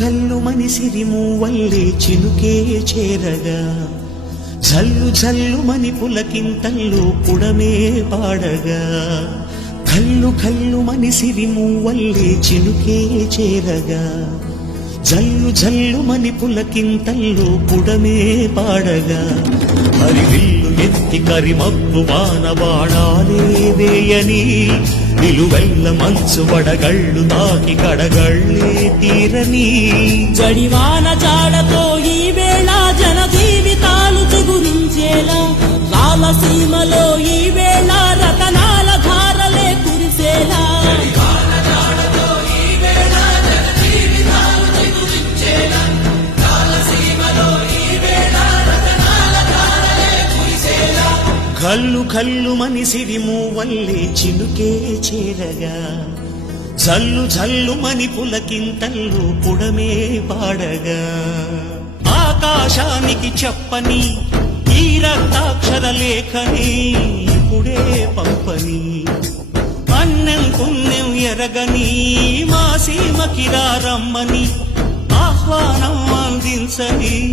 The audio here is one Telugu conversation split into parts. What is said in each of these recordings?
కల్లు మనిసిరిము వల్లే చినుకే చేరగా. జల్లు జల్లు మని పులకింతల్లు పుడమే పాడగా. కల్లు కల్లు మని వల్లే చినుకే చేరగా. జల్లు జల్లు మని పులకింతల్లు పుడమే పాడగా. హరివిల్లు ఎత్తి కరిమబ్బు వానవాడాలేవేయని నిలువెల్ల మంచు వడగళ్ళు తాకి కడగళ్ళే తీరని. జడివాన జాడతో కల్లు కల్లు మనిసిరి మూవల్లే చినుకే చేరగా. జల్లు జల్లు మని పులకింతల్లు పుడమే పాడగా. ఆకాశానికి చెప్పని ఈ రక్తాక్షర లేఖని ఇప్పుడే పంపని. అన్నం పుణ్యం ఎరగని మా సీమకి రమ్మని ఆహ్వానం అందించని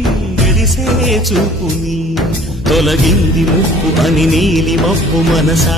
మెరిసే చూపుని తొలగింది ముప్పు అని నీలి మప్పు మనసా